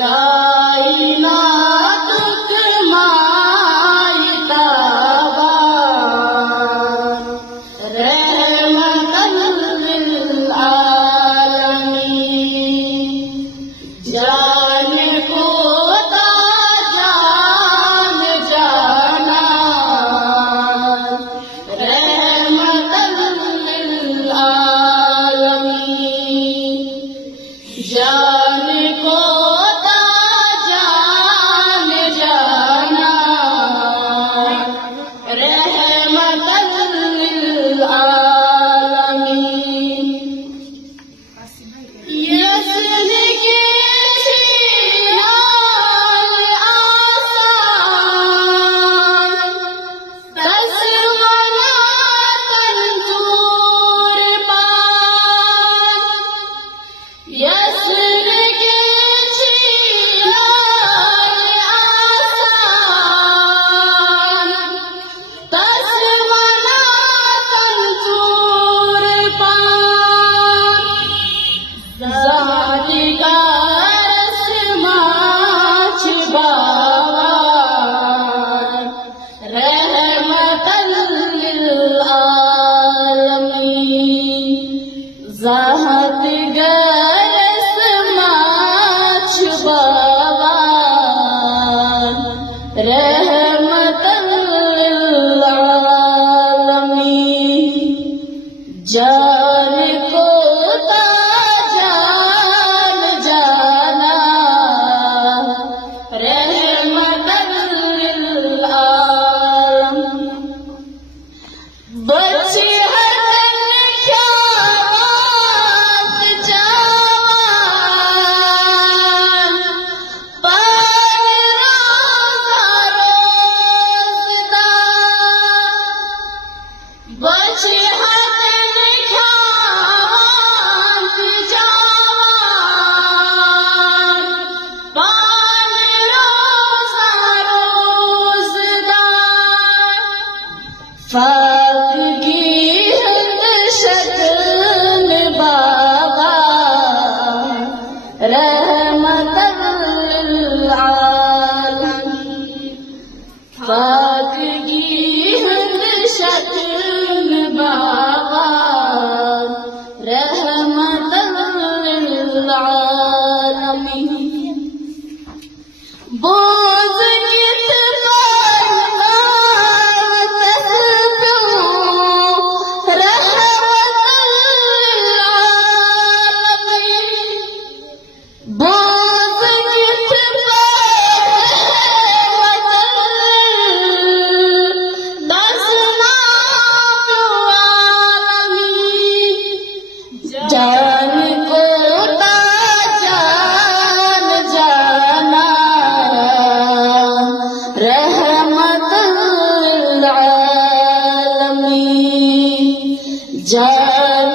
कायनात के मायताबा रहमतल लिल आलमीन जाने को जान जाना रहमतल लिल आलमीन जाने को ज़ाहत गैस माछ बावान रहमतल लिल आलमीन जान को जान जाना रहमतल लिल आलमीन बच्चे फाक की हिंद शक्ल बाबा रहमतल लिल आलमीन फाक की हिंद शक्ल बाबा रहमतल लिल आलमीन बोझ जान को जान जाना रहमतल लिल आलमीन जान